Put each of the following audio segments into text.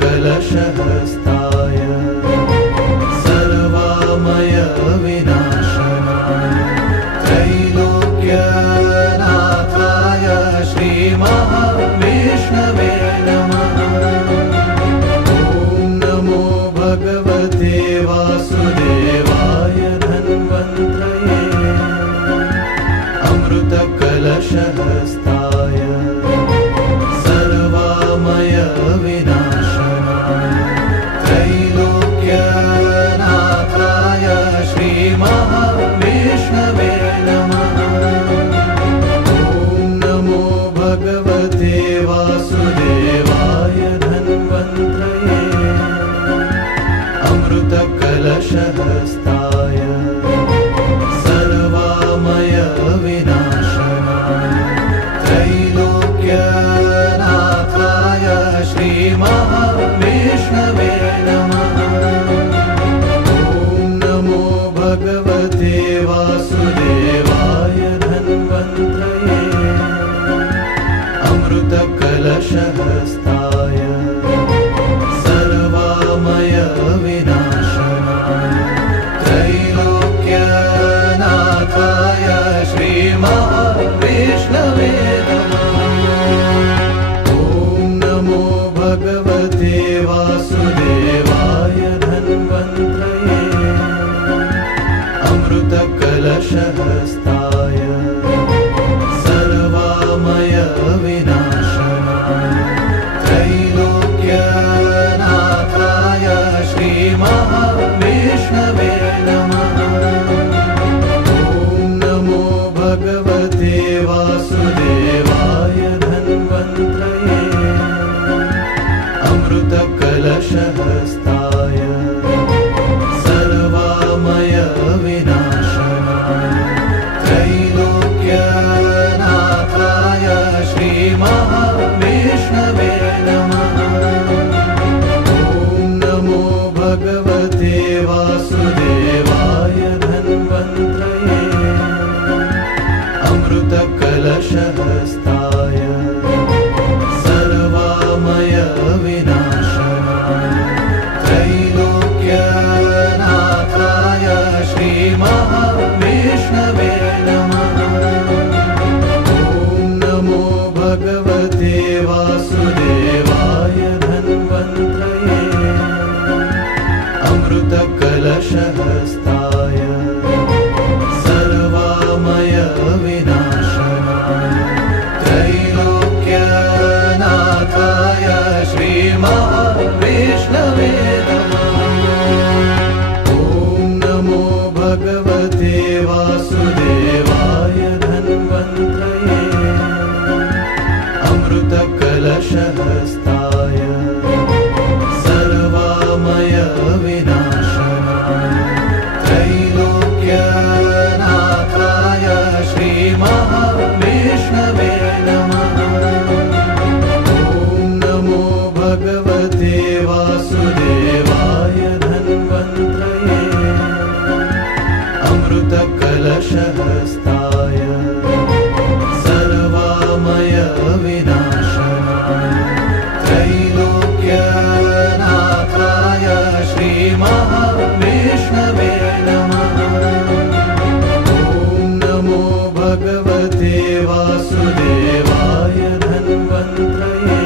कलशहस्ताय सर्वामय विनाशनाय त्रैलोक्यनाथाय श्रीमहाविष्णवे नमः। ॐ नमो भगवते वासुदेवाय धन्वन्त्रये अमृतकलशहस्ताय सर्वामय विनाशनाय त्रैलोक्यनाथाय श्रीमहाविष्णवे नमः। ॐ नमो भगवते वासुदेवाय धन्वन्त्रये अमृतकलशहस्ताय सर्वामय विनाशनाय त्रैलोक्यनाथाय श्रीमहाविष्णवे नमः। ॐ नमो भगवते वासुदेवाय धन्वन्त्रये अमृतकलशहस्ताय सर्वामय विनाशनाय त्रैलोक्यनाथाय श्रीमहाविष्णवे नमः। ॐ नमो भगवते वासुदेवाय धन्वन्त्रये अमृतकलशहस्ताय सर्वामय विनाशनाय त्रैलोक्यनाथाय श्रीमहाविष्णवे नमः। ॐ नमो भगवते वासुदेवाय धन्वन्त्रये अमृतकलशहस्ताय सर्वामय विनाशनाय त्रैलोक्यनाथाय श्रीमहाविष्णवे नमः। ॐ नमो भगवते वासुदेवाय धन्वन्त्रये अमृतकलशहस्ताय सर्वामय विनाशनाय त्रैलोक्यनाथाय श्रीमहाविष्णवे नमः। ॐ नमो भगवते वासुदेवाय धन्वन्त्रये अमृतकलशहस्ताय सर्वामय विनाशनाय त्रैलोक्यनाथाय श्रीमहाविष्णवे नमः। ॐ नमो भगवते वासुदेवाय धन्वन्त्रये अमृतकलशहस्ताय सर्वामय विनाशनाय त्रैलोक्यनाथाय श्रीमहाविष्णवे नमः। ॐ नमो भगवते वासुदेवाय धन्वन्त्रये अमृतकलशहस्ताय सर्वामय विनाशनाय त्रैलोक्यनाथाय श्रीमहाविष्णवे नमः। ॐ नमो भगवते वासुदेवाय धन्वन्त्रये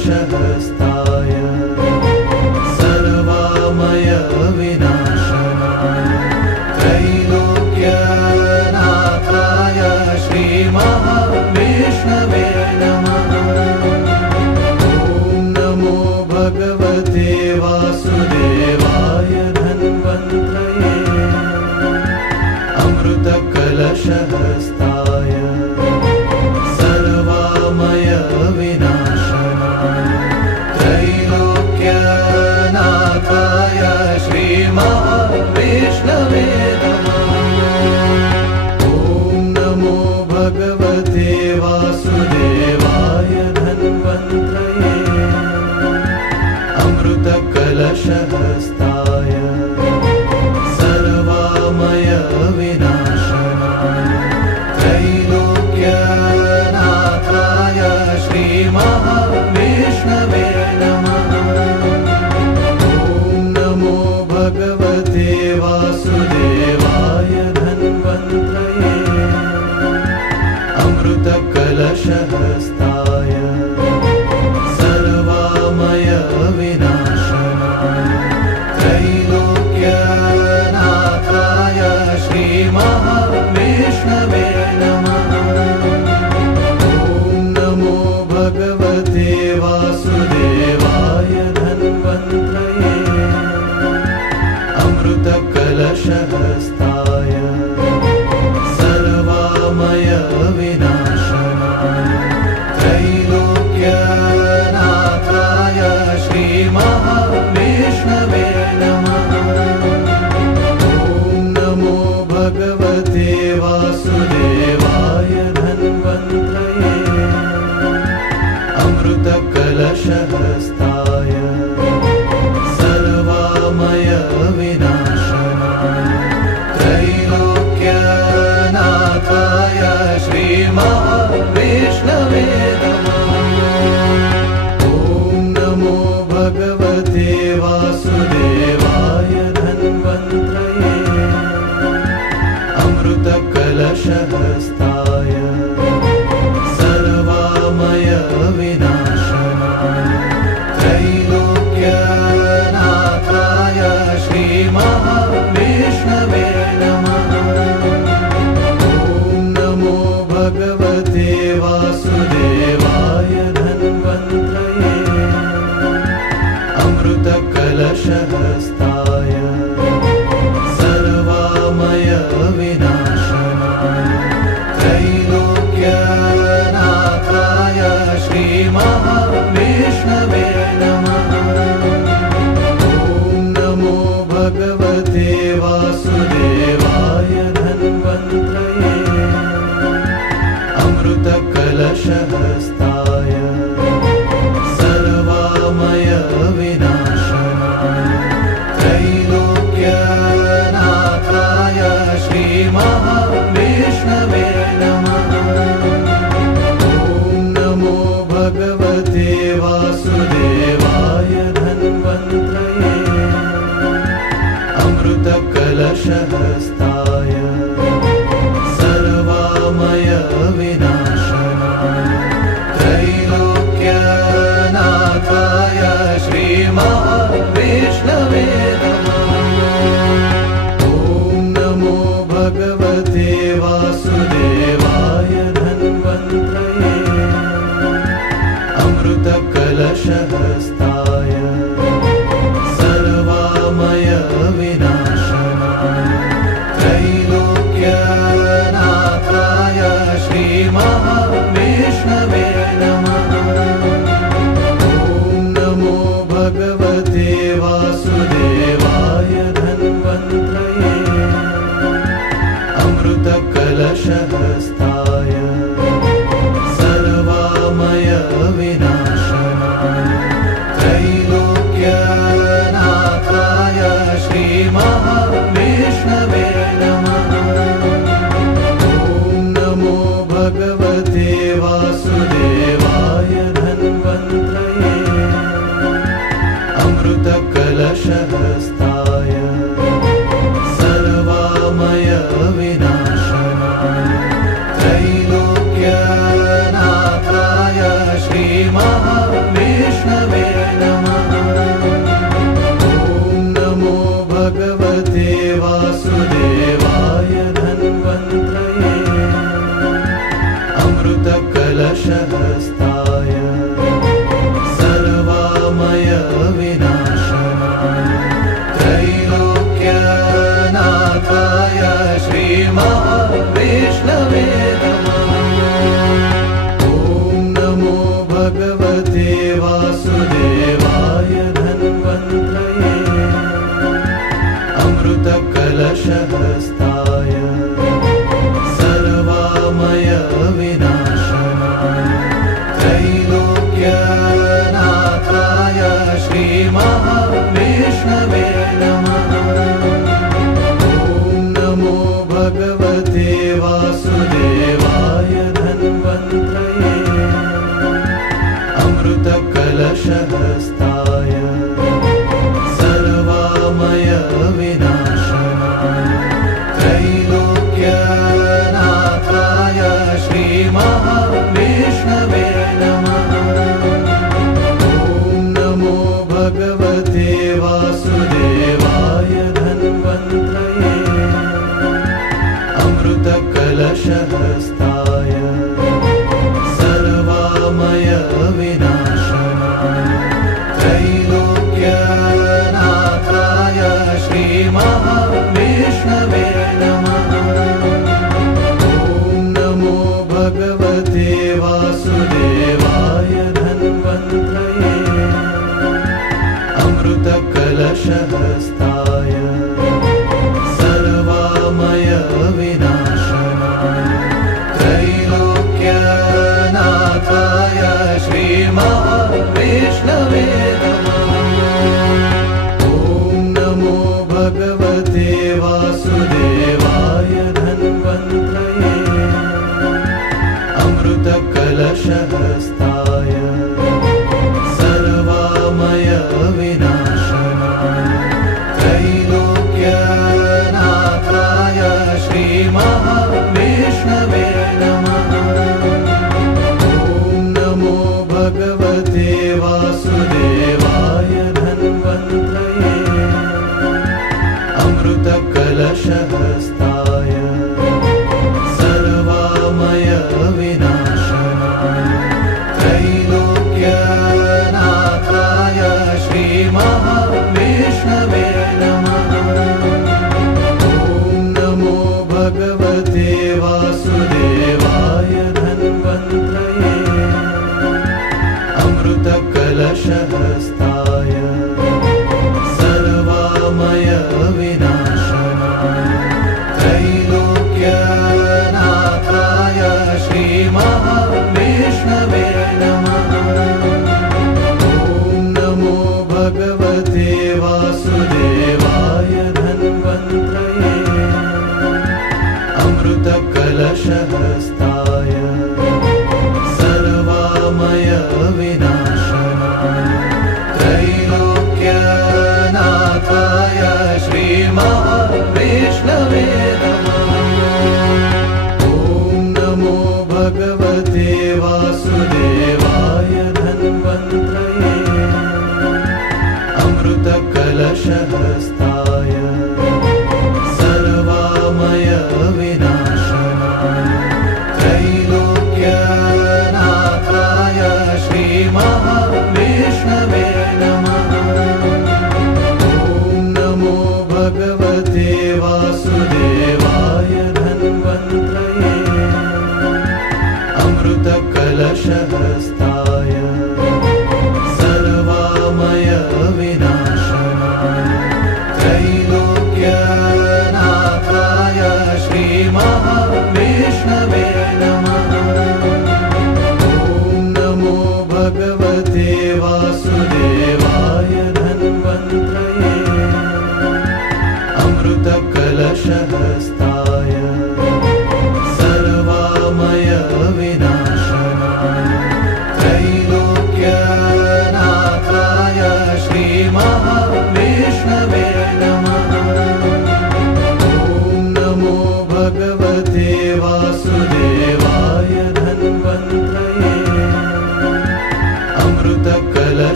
सर्वमङ्गलकलशहस्ताय सर्वामय विनाशनाय त्रैलोक्यनाथाय श्रीमहाविष्णवे नमः। ॐ नमो भगवते वासुदेवाय धन्वन्त्रये अमृतकलशहस्ताय सर्वामय विनाशनाय त्रैलोक्यनाथाय श्रीमहाविष्णवे नमः। ॐ नमो भगवते वासुदेवाय धन्वन्त्रये अमृतकलशहस्ताय सर्वामय विनाशनाय त्रैलोक्यनाथाय श्रीमहाविष्णवे नमः। ॐ नमो भगवते वासुदेवाय धन्वन्त्रये अमृतकलशहस्ताय सर्वामय विनाशनाय त्रैलोक्यनाथाय श्रीमहाविष्णवे नमः। ॐ नमो भगवते वासुदेवाय धन्वन्त्रये अमृतकलशहस्ताय सर्वामय विनाशनाय त्रैलोक्यनाथाय श्रीमहाविष्णवे नमः। ॐ नमो भगवते वासुदेवाय धन्वन्त्रये अमृतकलशहस्ताय सर्वामय विनाशनाय त्रैलोक्यनाथाय श्रीमहाविष्णवे नमः। ॐ नमो भगवते वासुदेवाय धन्वन्त्रये अमृतकलशहस्ताय सर्वामय विनाशनाय त्रैलोक्यनाथाय श्रीमहाविष्णवे नमः। ॐ नमो भगवते वासुदेवाय धन्वन्त्रये अमृतकलशहस्ताय सर्वामय विनाशनाय त्रैलोक्यनाथाय श्रीमहाविष्णवे नमः। ॐ नमो भगवते वासुदेवाय धन्वन्त्रये अमृतकलशहस्ताय सर्वामय विनाशनाय त्रैलोक्यनाथाय श्रीमहाविष्णवे नमः। ॐ नमो भगवते वासुदेवाय धन्वन्त्रये अमृतकलशहस्ताय सर्वामय विनाशनाय त्रैलोक्यनाथाय श्रीमहाविष्णवे नमः। ॐ नमो भगवते वासुदेवाय धन्वन्त्रये अमृतकलशहस्ताय सर्वामय विनाशनाय त्रैलोक्यनाथाय श्रीमहाविष्णवे नमः। ॐ नमो भगवते वासुदेवाय धन्वन्त्रये अमृतकलशहस्ताय सर्वामय विनाशनाय भगवते वासुदेवाय धन्वन्त्रये अमृतकलशहस्ताय सर्वामय विनाशनाय त्रैलोक्यनाथाय श्रीमहाविष्णवे नमः। ॐ नमो भगवते वासुदेवाय धन्वन्त्रये अमृतकलशहस्ताय सर्वामय विनाशनाय त्रैलोक्यनाथाय श्रीमहाविष्णवे नमः। ॐ नमो भगवते वासुदेवाय धन्वन्त्रये अमृतकलशहस्ताय सर्वामय विनाशनाय त्रैलोक्यनाथाय श्रीमहाविष्णवे नमः। ॐ नमो भगवते वासुदेवाय धन्वन्त्रये अमृतकलशहस्ताय सर्वामय विनाशनाय त्रैलोक्यनाथाय श्रीमहाविष्णवे नमः। ॐ नमो भगवते वासुदेवाय धन्वन्त्रये अमृतकलशहस्ताय सर्वामय विनाशनाय त्रैलोक्यनाथाय श्रीमहाविष्णवे नमः। ॐ नमो भगवते वासुदेवाय धन्वन्त्रये अमृतकलशहस्ताय सर्वामय विनाशनाय त्रैलोक्यनाथाय श्रीमहाविष्णवे नमः। ॐ नमो भगवते वासुदेवाय धन्वन्त्रये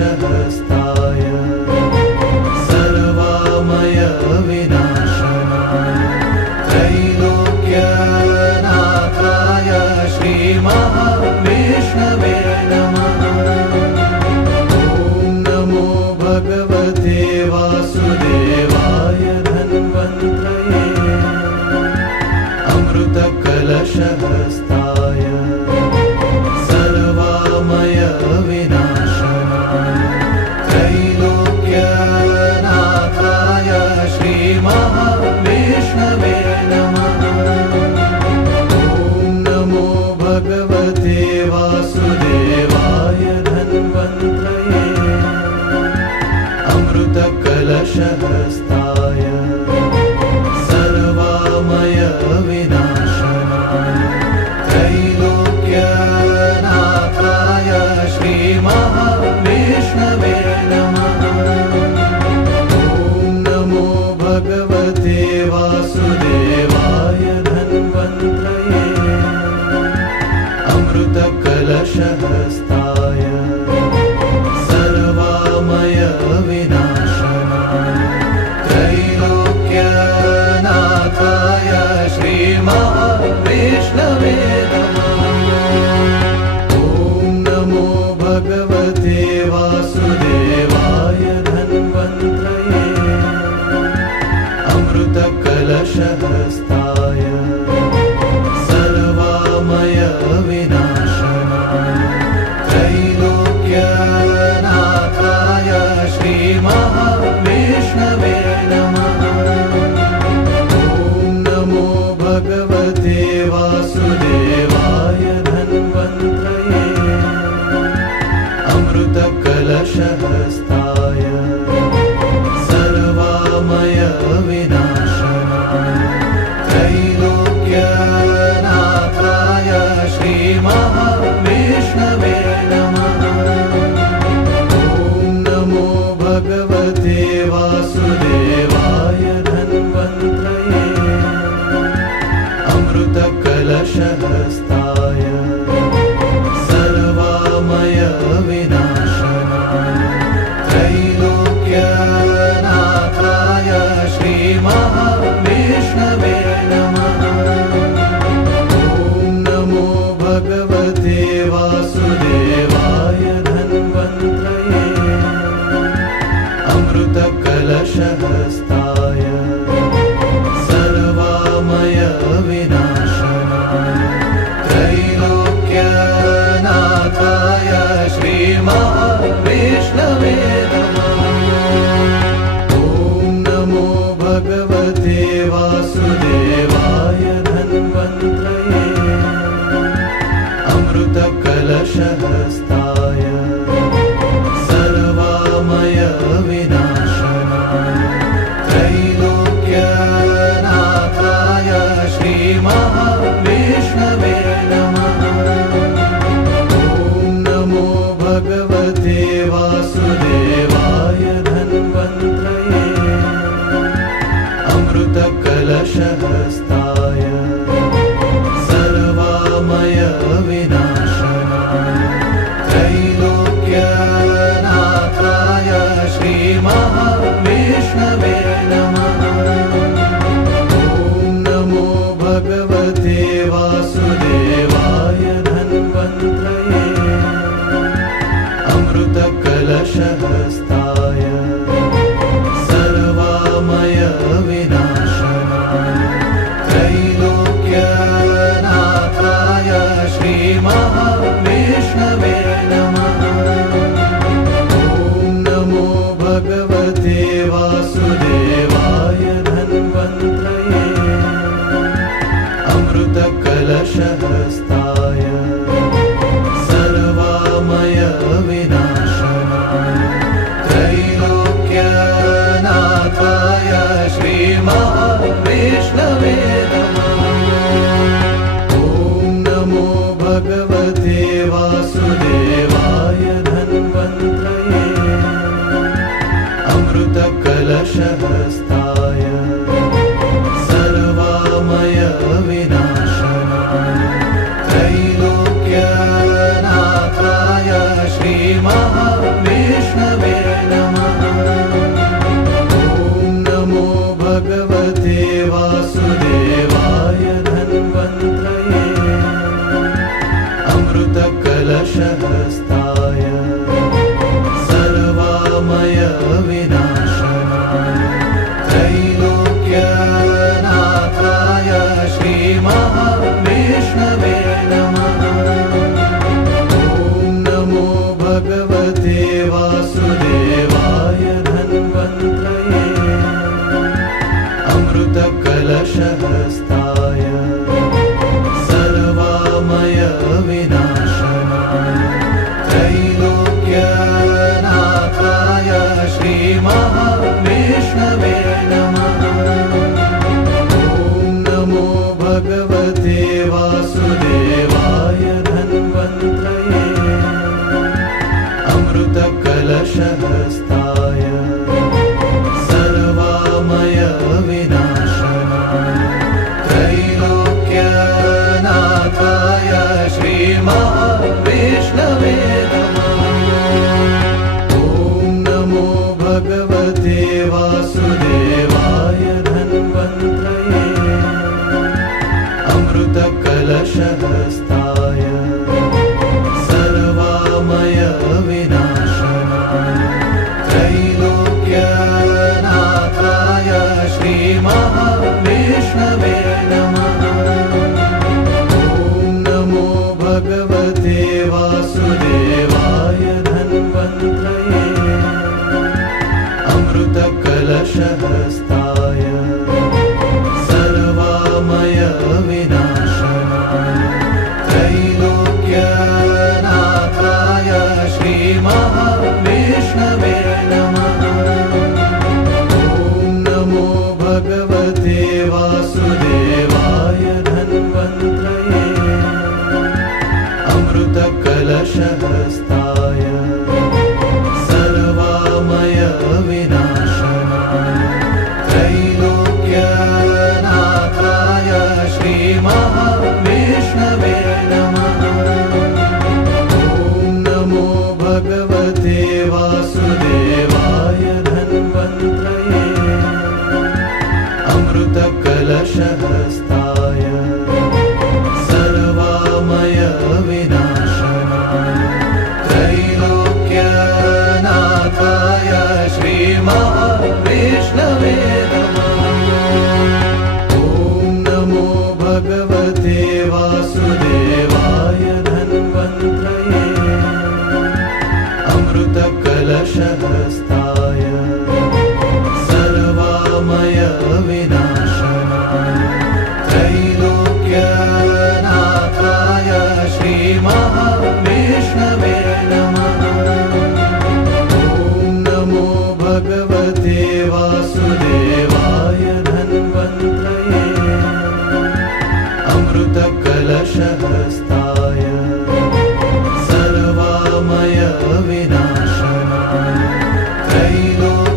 अमृतकलशहस्ताय सर्वामय विनाशनाय त्रैलोक्यनाथाय श्रीमहाविष्णवे नमः। ॐ नमो भगवते वासुदेवाय धन्वन्त्रये अमृतकलशहस्ताय सर्वामय विनाशनाय त्रैलोक्यनाथाय श्रीमहाविष्णवे नमः। ॐ नमो भगवते वासुदेवाय धन्वन्त्रये अमृतकलशहस्ताय सर्वामय विनाशनाय त्रैलोक्यनाथाय श्रीमहाविष्णवे नमः। ॐ नमो भगवते वासुदेवाय धन्वन्त्रये अमृतकलशहस्ताय सर्वामय विनाशनाय त्रैलोक्यनाथाय श्रीमहाविष्णवे नमः। ॐ नमो भगवते वासुदेवाय धन्वन्त्रये अमृतकलशहस्ताय सर्वामय विनाशनाय त्रैलोक्यनाथाय श्रीमहाविष्णवे नमः। ॐ नमो भगवते वासुदेवाय धन्वन्त्रये अमृतकलशहस्ताय सर्वामय विनाशनाय त्रैलोक्यनाथाय श्रीमहाविष्णवे नमः। ॐ नमो भगवते वासुदेवाय धन्वन्त्रये अमृतकलशहस्ताय सर्वामय विनाशनाय त्रैलोक्यनाथाय श्रीमहाविष्णवे नमः। ॐ नमो भगवते वासुदेवाय धन्वन्त्रये अमृतकलशहस्ताय सर्वामय विनाशनाय त्रैलोक्यनाथाय श्रीमहाविष्णवे नमः। ॐ नमो भगवते वासुदेवाय धन्वन्त्रये अमृतकलशहस्ताय सर्वामय विनाशनाय त्रैलोक्यनाथाय श्रीमहाविष्णवे नमः। ॐ नमो भगवते वासुदेवाय धन्वन्त्रये अमृतकलशहस्ताय सर्वामय विनाशनाय त्रैलोक्यनाथाय श्रीमहाविष्णवे विनाशनाय त्रैलोक्यनाथाय श्रीमहाविष्णवे नमः। ॐ नमो भगवते वासुदेवाय धन्वन्त्रये अमृतकलशहस्ताय सर्वामय विनाशनाय त्रैलोक्यनाथाय श्रीमहाविष्णवे नमः। ॐ नमो भगवते वासुदेवाय धन्वन्त्रये अमृतकलशहस्ताय सर्वामय विनाशनाय त्रैलोक्यनाथाय श्रीमहाविष्णवे नमः। ॐ नमो भगवते वासुदेवाय धन्वन्त्रये अमृतकलशहस्ताय सर्वामय विनाशनाय त्रैलोक्यनाथाय श्रीमहाविष्णवे नमः। ॐ नमो भगवते वासुदेवाय धन्वन्त्रये अमृतकलशहस्ताय सर्वामय विनाशनाय त्रैलोक्यनाथाय श्रीमहाविष्णवे नमः। ॐ नमो भगवते वासुदेवाय धन्वन्त्रये अमृतकलशहस्ताय सर्वामय विनाशनाय त्रैलोक्यनाथाय श्रीमहाविष्णवे नमः। ॐ नमो भगवते वासुदेवाय धन्वन्त्रये अमृतकलशहस्ताय सर्वामय विनाशनाय त्रैलोक्यनाथाय श्रीमहाविष्णवे नमः। ॐ नमो भगवते वासुदेवाय धन्वन्त्रये अमृतकलशहस्ताय सर्वामय विनाशनाय त्रैलोक्यनाथाय श्रीमहाविष्णवे नमः। ॐ नमो भगवते वासुदेवाय धन्वन्त्रये अमृतकलशहस्ताय सर्वामय विनाशनाय त्रैलोक्यनाथाय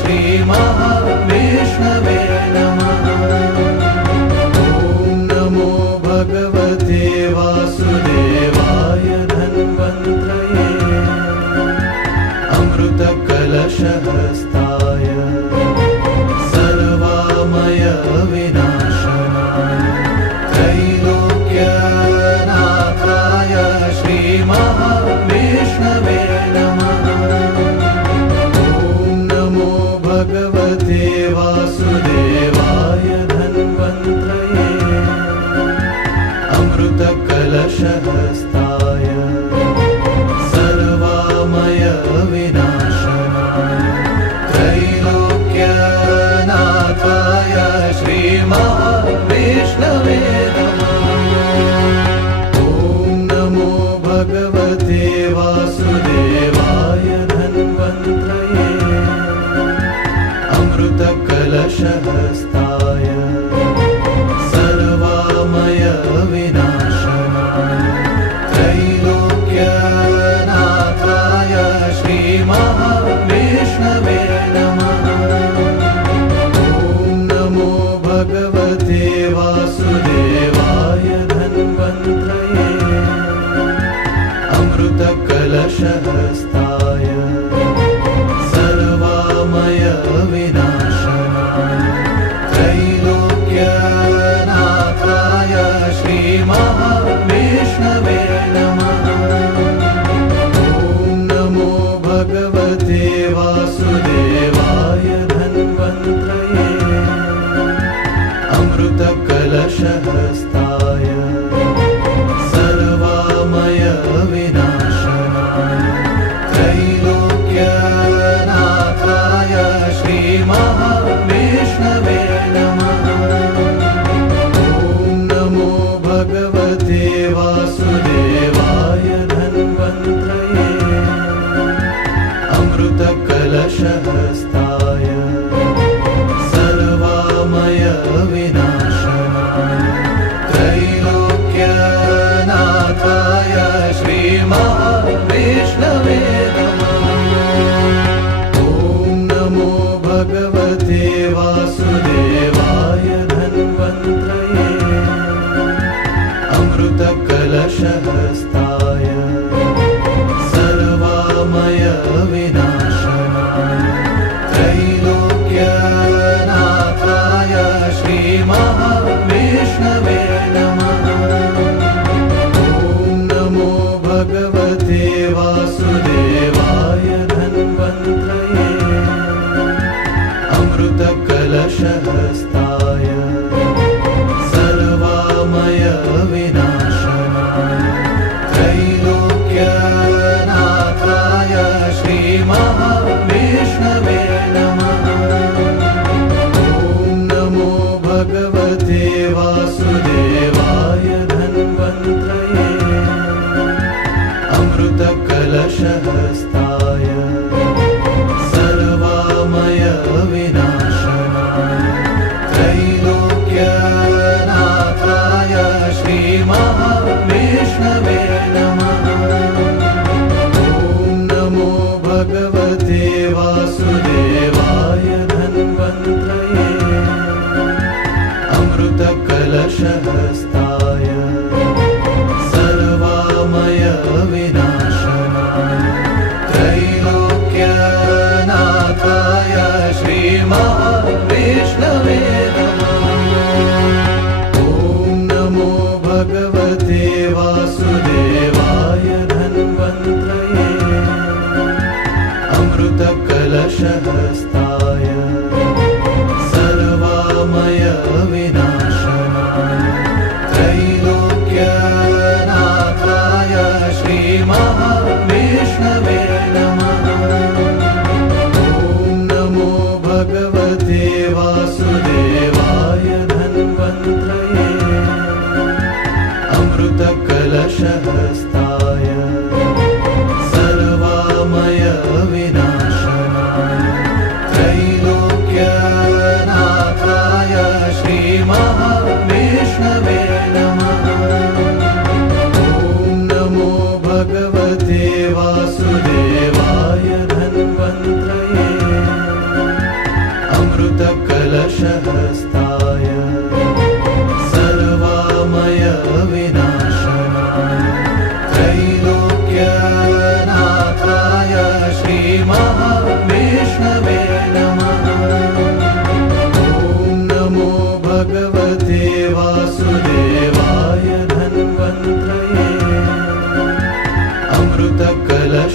श्रीमहाविष्णवे नमः। ॐ नमो भगवते वासुदेवाय धन्वन्त्रये अमृतकलशहस्ताय सर्वामय विनाशनाय त्रैलोक्यनाथाय श्रीमहाविष्णवे नमः। ॐ नमो भगवते वासुदेवाय धन्वन्त्रये अमृतकलशहस्ताय सर्वामय विनाशनाय त्रैलोक्यनाथाय श्रीमहाविष्णवे नमः। ॐ नमो भगवते वासुदेवाय धन्वन्त्रये अमृतकलशहस्ताय सर्वामय विनाशनाय त्रैलोक्यनाथाय श्रीमहाविष्णवे नमः। ॐ नमो भगवते वासुदेवाय धन्वन्त्रये अमृतकलशहस्ताय सर्वामय विनाशनाय त्रैलोक्यनाथाय श्रीमहाविष्णवे नमः। ॐ नमो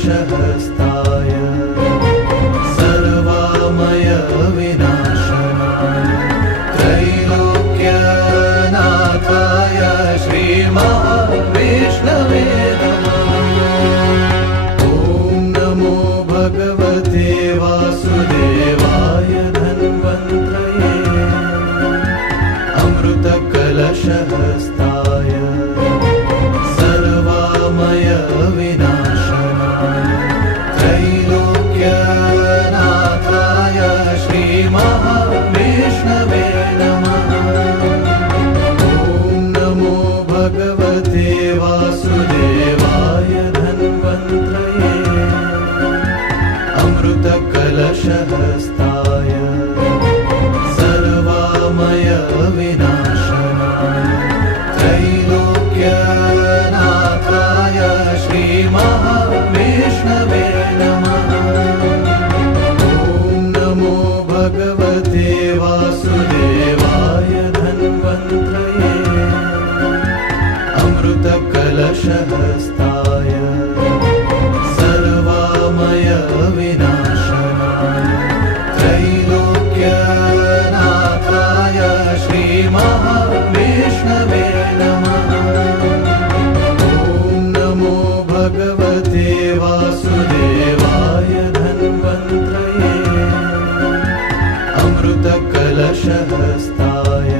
अमृतकलशहस्ताय सर्वामय विनाशनाय त्रैलोक्यनाथाय श्रीमहाविष्णवे नमः। ॐ नमो भगवते वासुदेवाय धन्वन्त्रये अमृतकलशहस्ताय सर्वामय विनाशनाय त्रैलोक्यनाथाय श्रीमहाविष्णवे नमः। ॐ नमो भगवते वासुदेवाय धन्वन्त्रये अमृतकलशहस्ताय सर्वामय विनाशनाय त्रैलोक्यनाथाय श्रीमहाविष्णवे नमः। ॐ नमो भगवते वासुदेवाय धन्वन्त्रये अमृतकलशहस्ताय सर्वामय विनाशनाय त्रैलोक्यनाथाय श्रीमहाविष्णवे नमः। ॐ नमो भगवते वासुदेवाय धन्वन्त्रये अमृतकलशहस्ताय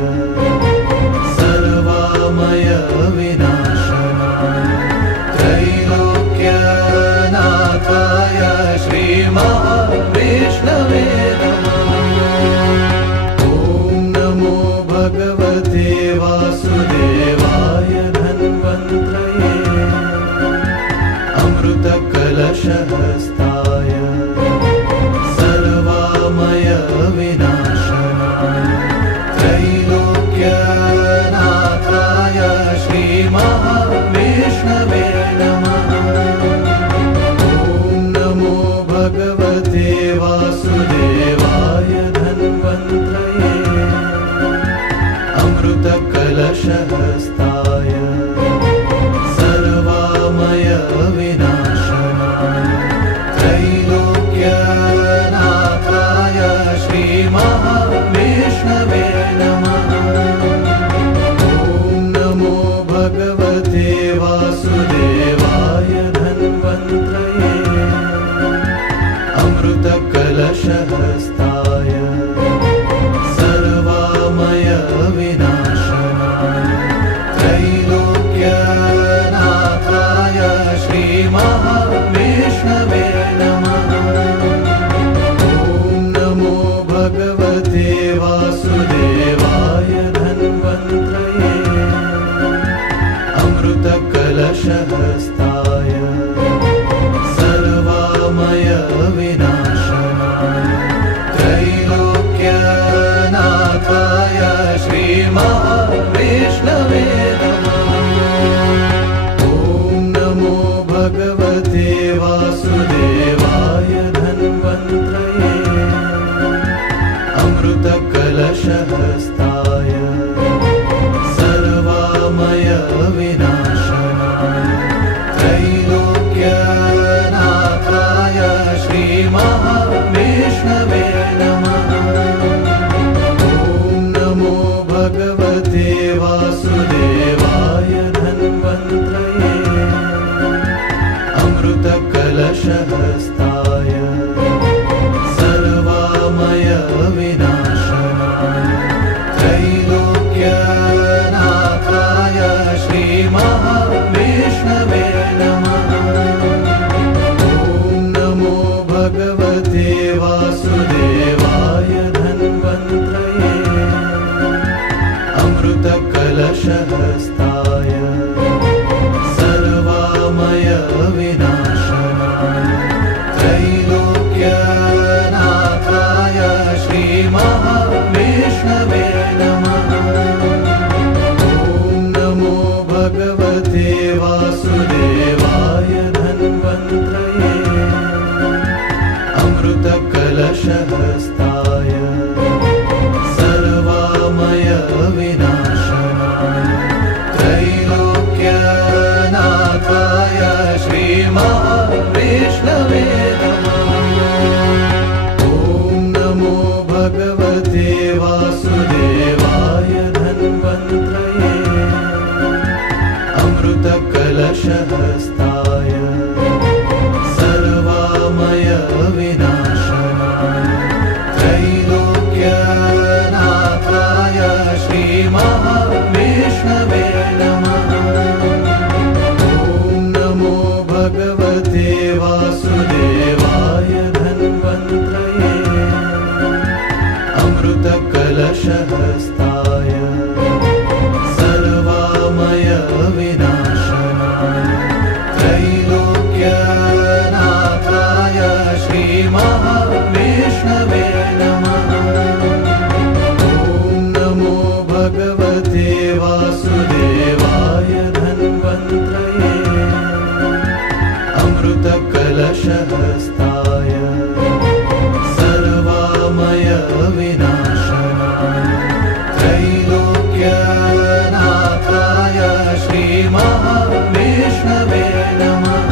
सर्वामय विनाशनाय त्रैलोक्यनाथाय श्रीमहाविष्णवे नमः। ॐ नमो भगवते वासुदेवाय धन्वन्त्रये अमृतकलशहस्ताय सर्वामय विनाशनाय त्रैलोक्यनाथाय श्रीमहाविष्णवे नमः। ॐ नमो भगवते वासुदेवाय धन्वन्त्रये अमृतकलशहस्ताय सर्वामय विनाशनाय त्रैलोक्यनाथाय श्रीमहाविष्णवे नमः। ॐ नमो भगवते वासुदेवाय धन्वन्त्रये अमृतकलशहस्ताय सर्वामय विनाशनाय त्रैलोक्यनाथाय श्रीमहाविष्णवे नमः। ॐ नमो भगवते वासुदेवाय धन्वन्त्रये अमृतकलशहस्ताय सर्वामय विनाशनाय त्रैलोक्यनाथाय श्रीमहाविष्णवे नमः। ॐ नमो भगवते वासुदेवाय धन्वन्त्रये अमृतकलशहस्ताय सर्वामय विनाशनाय त्रैलोक्यनाथाय श्रीमहाविष्णवे नमः। ॐ नमो भगवते वासुदेवाय धन्वन्त्रये अमृतकलशहस्ताय सर्वामय विनाशनाय त्रैलोक्यनाथाय श्रीमहाविष्णवे नमः। ॐ नमो भगवते वासुदेवाय धन्वन्त्रये अमृतकलशहस्ताय सर्वामय विनाशनाय त्रैलोक्यनाथाय श्रीमहाविष्णवे नमः। ॐ नमो भगवते वासुदेवाय धन्वन्त्रये अमृतकलशहस्ताय सर्वामय विनाशनाय त्रैलोक्यनाथाय श्रीमहाविष्णवे नमः।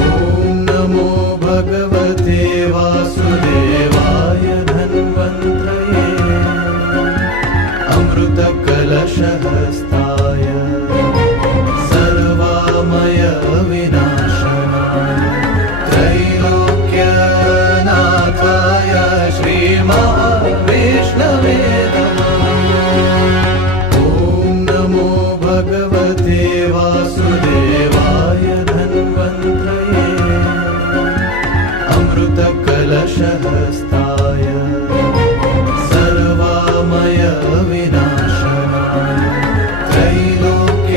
ॐ नमो भगवते वासुदेवाय धन्वन्त्रये अमृतकलशहस्ताय सर्वामय विनाशनाय त्रैलोक्यनाथाय श्रीमहाविष्णवे नमः। ॐ नमो भगवते वासुदेवाय धन्वन्त्रये अमृतकलशहस्ताय सर्वामय विनाशनाय त्रैलोक्यनाथाय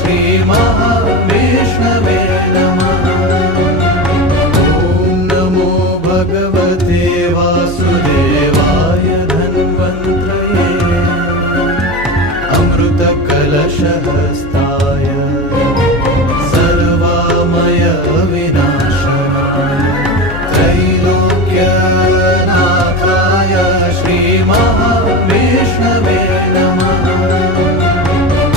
श्रीमहाविष्णवे नमः। ॐ नमो भगवते वासुदेवाय धन्वन्त्रये अमृतकलशहस्ताय सर्वामय विनाशनाय त्रैलोक्यनाथाय श्रीमहाविष्णवे नमः।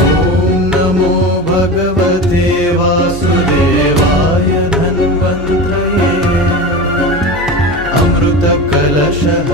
ॐ नमो भगवते वासुदेवाय धन्वन्त्रये अमृतकलशहस्ताय